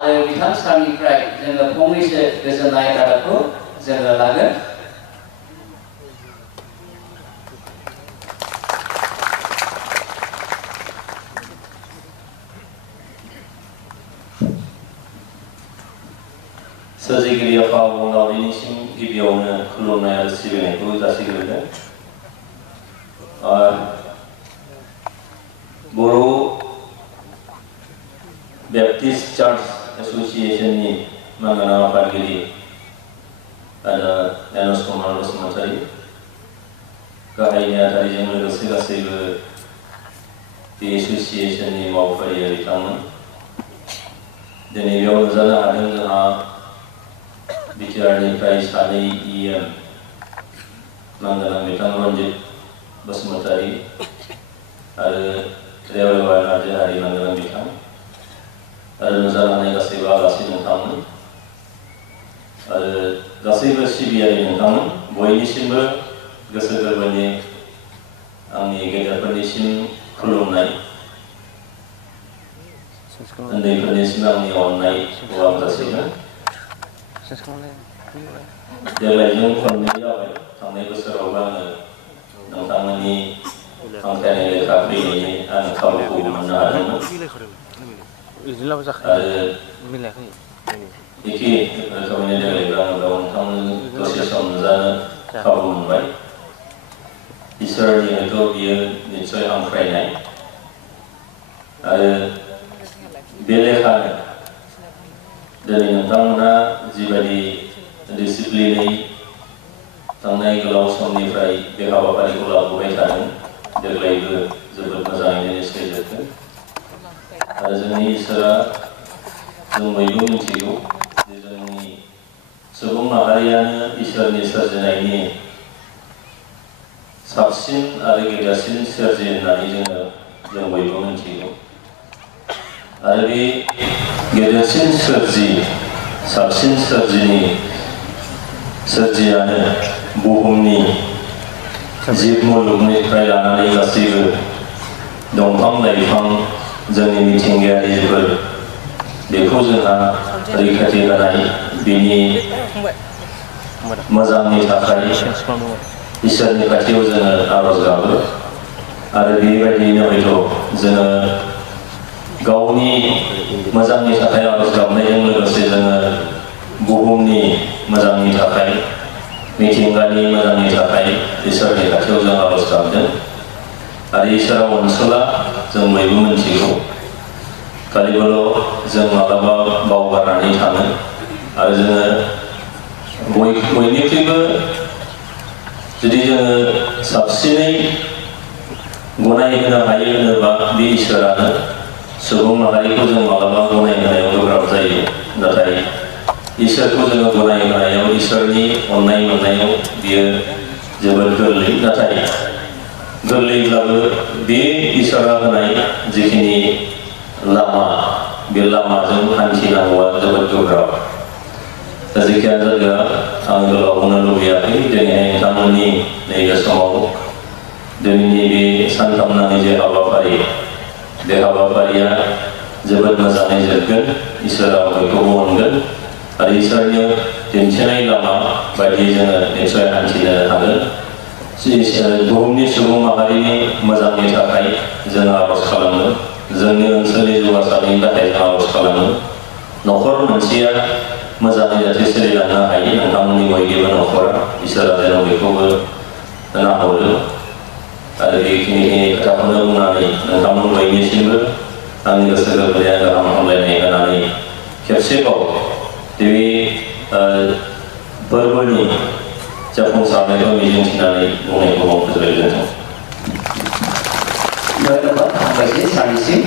बिथां सारनिफ्राय जोङो फंनैसो गोजोननाय रादाबखौ जोङो लागोन। सोरजिगिरि आफा अबंलावरिनिसिम गिबियावनो खुलुमनाय आरो सिबिनायखौ जासिग्रोदों। बर' बेप्टिस्ट चार्च एसोसिएशननि मानगोनां आफादगिरि एनस कुमार बसुमतारी, गाहाय नेहाथारिजों लोगोसे गासैबो बे एसोसिएशननि मावफारि बिथांमोन, दिनै बेयाव नुजानो हादों जोंहा बिटिआरनिफ्राय सानै इएम मानगोनां बिथां रन्जित बसुमतारी आरो रेवरेवा नार्जारि मानगोनां बिथां आरो नुजानानै गासैबो आलासि नोंथांमोन आरो गासैबो सिबियारि नोंथांमोन, बयनिसिमबो गोसो गोरबोनि आंनि गेदेरफोरनिसिम खुलुमनाय, उन्दैफोरनिसिम आंनि अननाय आं जासिगोन। देग्लायजों खननै जाबाय, थांनाय बोसोरावबो आङो नोंथांमोननि हांख्रायनाय लेखा फैनायनि आं खाबुखौ मोननो हादोंमोन आरो एखे रोखोमैनो देग्लायबो आङो बेयाव नोंथांमोनजों दसे सम नुजानो खाबु मोनबाय। इसोरनि हयथ' बियो निस्सय हांख्रायनाय आरो बे लेखानो दिनै नोंथांमोना जिबायदि डिसिप्लिनै थांनाय गोलाव समनिफ्राय बे हाबाफारिखौ लाबोबाय थादों, देग्लायबो जोबोद मोजाङैनो निस्सय जोबगोन आरो जोंनि इसोरा जों बयबो मिथिगौ जे जोंनि सुबुं माहारियानो इसोरनि सोरजिनायनि साबसिन आरो गेदेरसिन सोरजि होननानै जों बयबो मिथिगौ आरो बे गेदेरसिन सोरजि, साबसिन सोरजियानो बुहुमनि जिब मुलुगनिफ्राय लानानै गासैबो दंफां लाइफां जोंनि मिथिंगायारिफोर बेखौ जोंहा रैखाथि होनाय, बिनि मोजांनि थाखाय इसोरनि खाथियाव जोङो आरज गाबो आरो बेबायदियैनो हयथ' जोङो गावनि मोजांनि थाखाय आरज गाबनायजों लोगोसे जोङो बुहुमनि मोजांनि थाखाय, मिथिंगानि मोजांनि थाखाय इसोरनि खाथियाव जों आरज गाबदों आरो इसोरा अनसुला जों बयबो मिथिगौ, खालिबोल' जों माब्लाबा बावगारनानै थाङो आरो जोङो बयनिख्रुइबो जुदि जोङो साबसिनै गनायहोनो हायो होनोबा बे इसोरानो। सुबुं माहारिखौ जों माब्लाबा गनायहोनायाव गोब्राब जायो, नाथाय इसोरखौ जोङो गनायहोनायाव, इसोरनि अननाय मोननायाव बियो जोबोद गोरलै, नाथाय गोरलैब्लाबो बे इसोरा होनाय जिखिनि लामा, बे लामाजों हान्थिनांगौआ जोबोद गोब्राब। जेखियानो जाया आं गोलाव बुंनो लुबैयाखै, दिनैहाय नोंथांमोननि नैबे समाव दिनैनि बे सानथामनाङै जे हाबाफारि, बे हाबाफारिया जोबोद मोजाङै जोबगोन, इसोरा बयखौबो अनगोन आरो इसोरनि दिन्थिनाय लामा बायदि जोङो निस्सय हान्थिनो हागोन। बुहुमनि सुबुं माहारिनि मोजांनि थाखाय जों आरज खालामो, जोंनि ओनसोलनि जौगासारनायनि थाखाय जों आरज खालामो, न'खर मोनसेया मोजाङै जाहाथे सोलिलांनो हायो, नोंथांमोननि बयनिबो न'खरा इसोरा जेन बेखौबो नाहरो आरो बेखिनि खोथाखौनो बुंनानै नोंथांमोन बयनिसिमबो आंनि गोसो गोरबोनि गाहाम हामलायनाय होनानै खेबसेबाव बे फोरबोनि जाफुंसारनायखौ मिजिंथिनानै बुंनायखौ फोजोबनाय जादों। धन्यबाद हामबायसै सानैसिम।